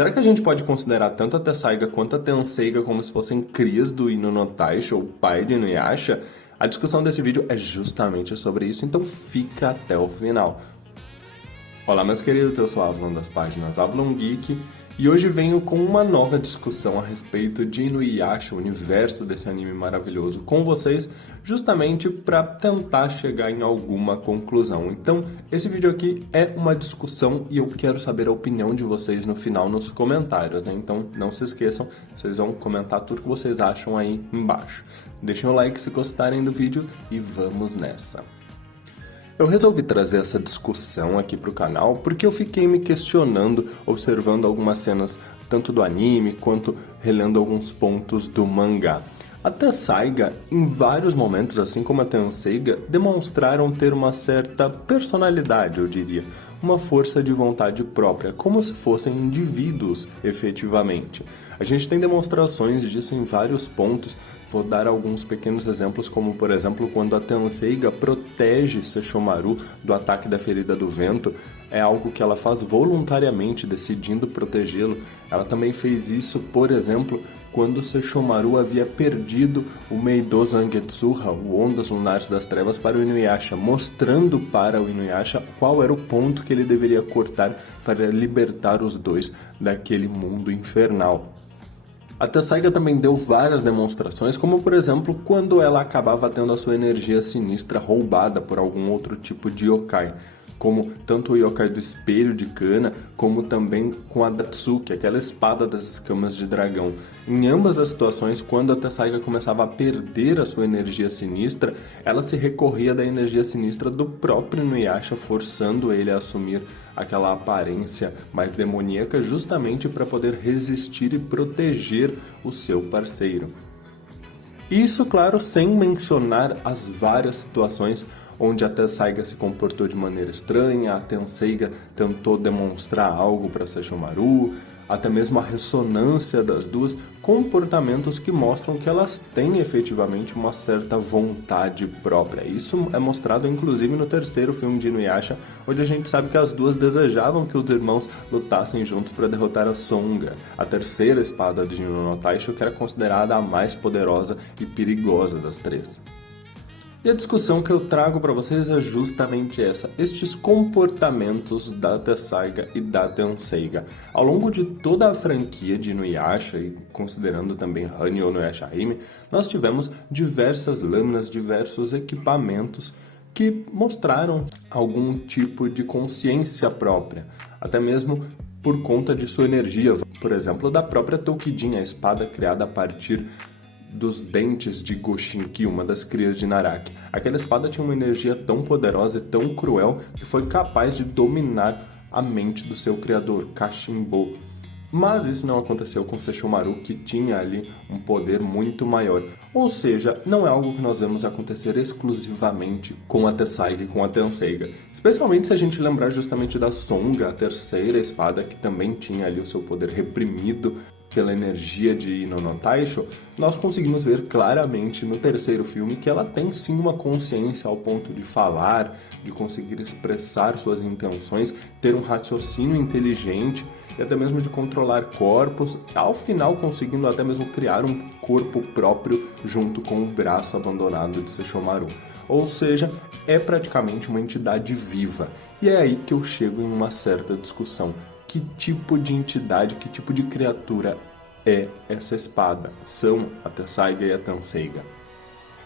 Será que a gente pode considerar tanto a Tessaiga quanto a Tenseiga como se fossem crias do Ino no Taisho, ou pai de Inuyasha? A discussão desse vídeo é justamente sobre isso, então fica até o final. Olá meus queridos, eu sou Avalon das páginas Avalon Geek e hoje venho com uma nova discussão a respeito de Inuyasha, o universo desse anime maravilhoso, com vocês, justamente para tentar chegar em alguma conclusão. Então, esse vídeo aqui é uma discussão e eu quero saber a opinião de vocês no final nos comentários, né? Então, não se esqueçam, vocês vão comentar tudo que vocês acham aí embaixo. Deixem o like se gostarem do vídeo e vamos nessa! Eu resolvi trazer essa discussão aqui pro canal porque eu fiquei me questionando, observando algumas cenas tanto do anime quanto relendo alguns pontos do mangá. A Tessaiga, em vários momentos, assim como a Tenseiga, demonstraram ter uma certa personalidade, eu diria, uma força de vontade própria, como se fossem indivíduos, efetivamente. A gente tem demonstrações disso em vários pontos. Vou dar alguns pequenos exemplos, como por exemplo, quando a Tenseiga protege Sesshomaru do ataque da ferida do vento, é algo que ela faz voluntariamente, decidindo protegê-lo. Ela também fez isso, por exemplo, quando Sesshomaru havia perdido o Meidou Zangetsuha, o Ondas Lunares das Trevas, para o Inuyasha, mostrando para o Inuyasha qual era o ponto que ele deveria cortar para libertar os dois daquele mundo infernal. A Tessaiga também deu várias demonstrações, como por exemplo, quando ela acabava tendo a sua energia sinistra roubada por algum outro tipo de yokai, como tanto o yokai do espelho de Kana, como também com a Datsuki, aquela espada das escamas de dragão. Em ambas as situações, quando a Tessaiga começava a perder a sua energia sinistra, ela se recorria da energia sinistra do próprio Inuyasha, forçando ele a assumir aquela aparência mais demoníaca, justamente para poder resistir e proteger o seu parceiro. Isso, claro, sem mencionar as várias situações onde a Tessaiga se comportou de maneira estranha, a Tenseiga tentou demonstrar algo para Sesshomaru, até mesmo a ressonância das duas, comportamentos que mostram que elas têm efetivamente uma certa vontade própria. Isso é mostrado inclusive no terceiro filme de Inuyasha, onde a gente sabe que as duas desejavam que os irmãos lutassem juntos para derrotar a Songa, a terceira espada de Ino no Taisho, que era considerada a mais poderosa e perigosa das três. E a discussão que eu trago para vocês é justamente essa, estes comportamentos da Tessaiga e da Tenseiga. Ao longo de toda a franquia de Inuyasha, e considerando também Hanyo no Yashahime, nós tivemos diversas lâminas, diversos equipamentos que mostraram algum tipo de consciência própria, até mesmo por conta de sua energia, por exemplo, da própria Toukijin, a espada criada a partir dos dentes de Goshinki, uma das crias de Naraki. Aquela espada tinha uma energia tão poderosa e tão cruel que foi capaz de dominar a mente do seu criador, Kashimbo. Mas isso não aconteceu com Sesshomaru, que tinha ali um poder muito maior. Ou seja, não é algo que nós vemos acontecer exclusivamente com a Tessaiga e com a Tenseiga. Especialmente se a gente lembrar justamente da Songa, a terceira espada, que também tinha ali o seu poder reprimido pela energia de Ino no Taisho, nós conseguimos ver claramente no terceiro filme que ela tem sim uma consciência ao ponto de falar, de conseguir expressar suas intenções, ter um raciocínio inteligente e até mesmo de controlar corpos, ao final conseguindo até mesmo criar um corpo próprio junto com o braço abandonado de Sesshomaru. Ou seja, é praticamente uma entidade viva. E é aí que eu chego em uma certa discussão. Que tipo de entidade, que tipo de criatura é essa espada? São a Tessaiga e a Tenseiga.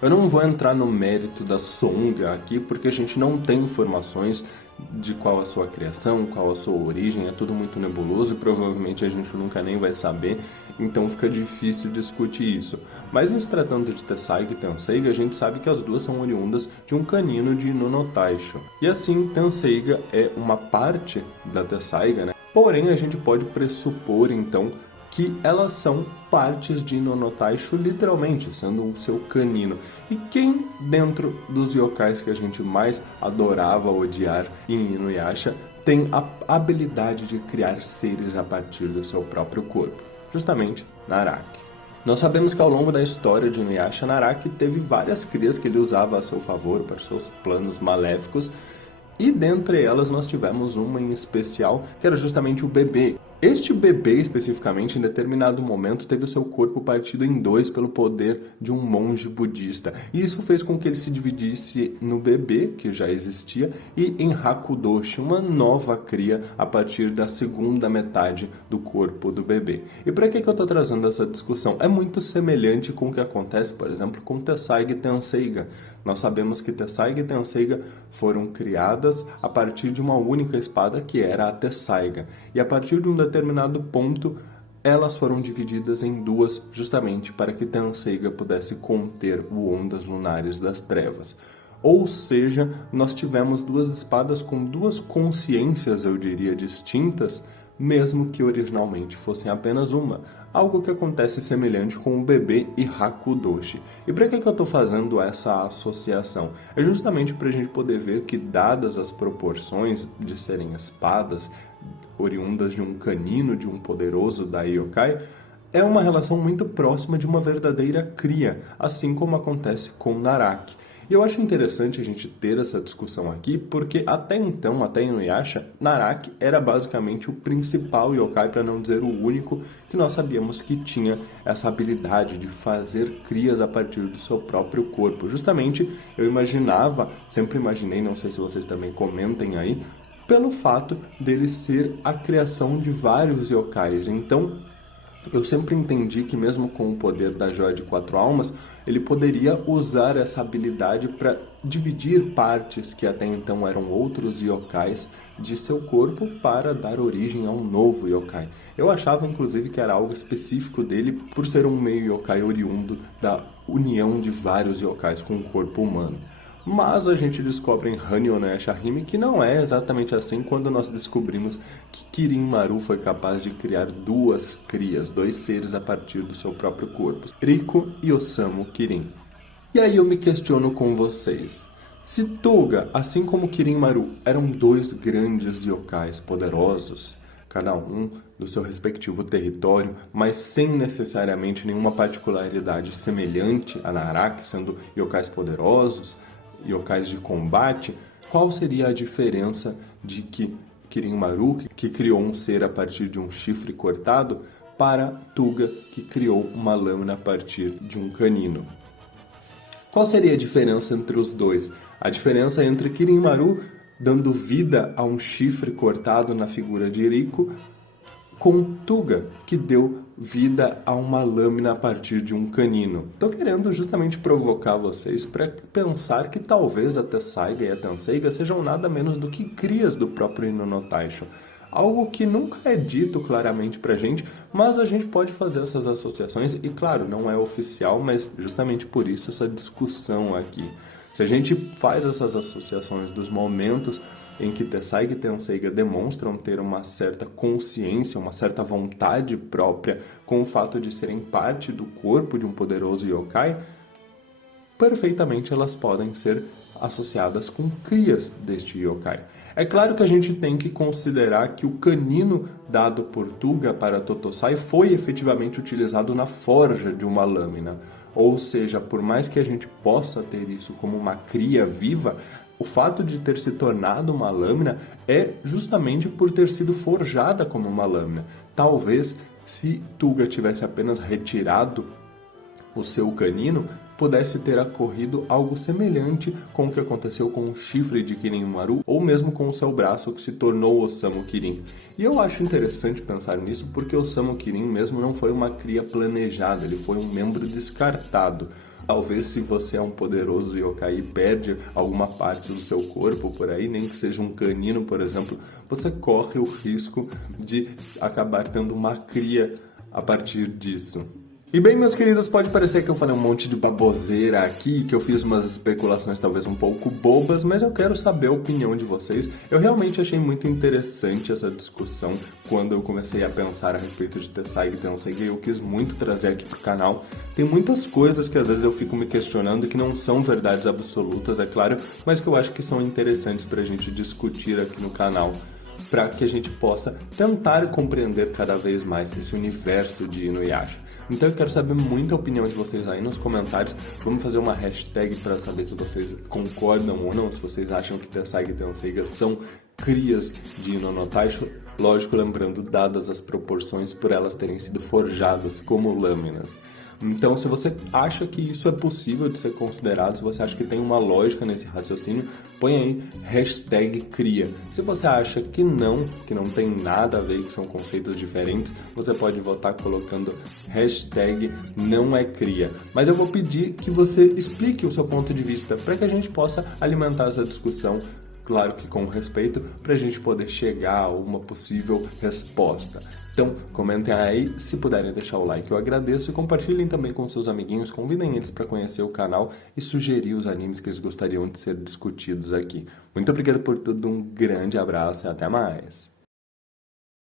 Eu não vou entrar no mérito da Songa aqui, porque a gente não tem informações de qual a sua criação, qual a sua origem, é tudo muito nebuloso e provavelmente a gente nunca nem vai saber, então fica difícil discutir isso. Mas em se tratando de Tessaiga e Tenseiga, a gente sabe que as duas são oriundas de um canino de Ino no Taisho. E assim, Tenseiga é uma parte da Tessaiga, né? Porém, a gente pode pressupor, então, que elas são partes de Ino no Taisho, literalmente, sendo o seu canino. E quem, dentro dos yokais que a gente mais adorava odiar em Inuyasha, tem a habilidade de criar seres a partir do seu próprio corpo? Justamente, Naraki. Nós sabemos que ao longo da história de Inuyasha, Naraki teve várias crias que ele usava a seu favor para seus planos maléficos, e dentre elas nós tivemos uma em especial, que era justamente o bebê. Este bebê, especificamente, em determinado momento, teve o seu corpo partido em dois pelo poder de um monge budista. E isso fez com que ele se dividisse no bebê, que já existia, e em Hakudoshi, uma nova cria a partir da segunda metade do corpo do bebê. E para que eu estou trazendo essa discussão? É muito semelhante com o que acontece, por exemplo, com Tessaiga e Tenseiga. Nós sabemos que Tessaiga e Tenseiga foram criadas a partir de uma única espada, que era a Tessaiga. E a partir de um determinado ponto, elas foram divididas em duas, justamente para que Tenseiga pudesse conter o Ondas Lunares das Trevas. Ou seja, nós tivemos duas espadas com duas consciências, eu diria, distintas, mesmo que originalmente fossem apenas uma, algo que acontece semelhante com o bebê e Hakudoshi. E para que eu estou fazendo essa associação? É justamente para a gente poder ver que, dadas as proporções de serem espadas, oriundas de um canino, de um poderoso da yokai, é uma relação muito próxima de uma verdadeira cria, assim como acontece com Naraki. E eu acho interessante a gente ter essa discussão aqui, porque até então, até Inuyasha, Naraki era basicamente o principal yokai, para não dizer o único, que nós sabíamos que tinha essa habilidade de fazer crias a partir do seu próprio corpo. Justamente, eu imaginava, sempre imaginei, não sei se vocês também comentem aí, pelo fato dele ser a criação de vários yokais. Então, eu sempre entendi que mesmo com o poder da Joia de Quatro Almas, ele poderia usar essa habilidade para dividir partes que até então eram outros yokais de seu corpo para dar origem a um novo yokai. Eu achava inclusive que era algo específico dele por ser um meio yokai oriundo da união de vários yokais com o corpo humano. Mas a gente descobre em Hanyo no Yashahime que não é exatamente assim quando nós descobrimos que Kirin Maru foi capaz de criar duas crias, dois seres a partir do seu próprio corpo, Riko e Osamu Kirin. E aí eu me questiono com vocês, se Toga, assim como Kirin Maru, eram dois grandes yokais poderosos, cada um do seu respectivo território, mas sem necessariamente nenhuma particularidade semelhante a Naraki, sendo yokais poderosos, yokais de combate, qual seria a diferença de que Kirin Maru, que criou um ser a partir de um chifre cortado, para Tuga, que criou uma lâmina a partir de um canino? Qual seria a diferença entre os dois? A diferença entre Kirin Maru dando vida a um chifre cortado na figura de Riko, com Tuga, que deu vida a uma lâmina a partir de um canino. Estou querendo justamente provocar vocês para pensar que talvez a Tessaiga e a Tenseiga sejam nada menos do que crias do próprio Ino no Taisho. Algo que nunca é dito claramente pra gente, mas a gente pode fazer essas associações e, claro, não é oficial, mas justamente por isso essa discussão aqui. Se a gente faz essas associações dos momentos em que Tessaiga e Tenseiga demonstram ter uma certa consciência, uma certa vontade própria com o fato de serem parte do corpo de um poderoso yokai, perfeitamente elas podem ser associadas com crias deste yokai. É claro que a gente tem que considerar que o canino dado por Tuga para Totosai foi efetivamente utilizado na forja de uma lâmina. Ou seja, por mais que a gente possa ter isso como uma cria viva, o fato de ter se tornado uma lâmina é justamente por ter sido forjada como uma lâmina. Talvez, se Tuga tivesse apenas retirado o seu canino, pudesse ter ocorrido algo semelhante com o que aconteceu com o chifre de Kirin Maru, ou mesmo com o seu braço que se tornou Osamu Kirin. E eu acho interessante pensar nisso porque Osamu Kirin mesmo não foi uma cria planejada, ele foi um membro descartado. Talvez se você é um poderoso yokai e perde alguma parte do seu corpo por aí, nem que seja um canino, por exemplo, você corre o risco de acabar tendo uma cria a partir disso. E bem, meus queridos, pode parecer que eu falei um monte de baboseira aqui, que eu fiz umas especulações talvez um pouco bobas, mas eu quero saber a opinião de vocês. Eu realmente achei muito interessante essa discussão quando eu comecei a pensar a respeito de Tessaiga e Tenseiga, e eu quis muito trazer aqui pro canal. Tem muitas coisas que às vezes eu fico me questionando que não são verdades absolutas, é claro, mas que eu acho que são interessantes pra gente discutir aqui no canal, para que a gente possa tentar compreender cada vez mais esse universo de Inuyasha. Então eu quero saber muito a opinião de vocês aí nos comentários. Vamos fazer uma hashtag para saber se vocês concordam ou não, se vocês acham que Tessaiga e Tenseiga são crias de Ino no Taisho. Lógico, lembrando, dadas as proporções por elas terem sido forjadas como lâminas. Então, se você acha que isso é possível de ser considerado, se você acha que tem uma lógica nesse raciocínio, põe aí #cria. Se você acha que não tem nada a ver, que são conceitos diferentes, você pode votar colocando #não é cria. Mas eu vou pedir que você explique o seu ponto de vista para que a gente possa alimentar essa discussão, claro que com respeito, para a gente poder chegar a uma possível resposta. Então, comentem aí, se puderem deixar o like eu agradeço e compartilhem também com seus amiguinhos, convidem eles para conhecer o canal e sugerir os animes que eles gostariam de ser discutidos aqui. Muito obrigado por tudo, um grande abraço e até mais!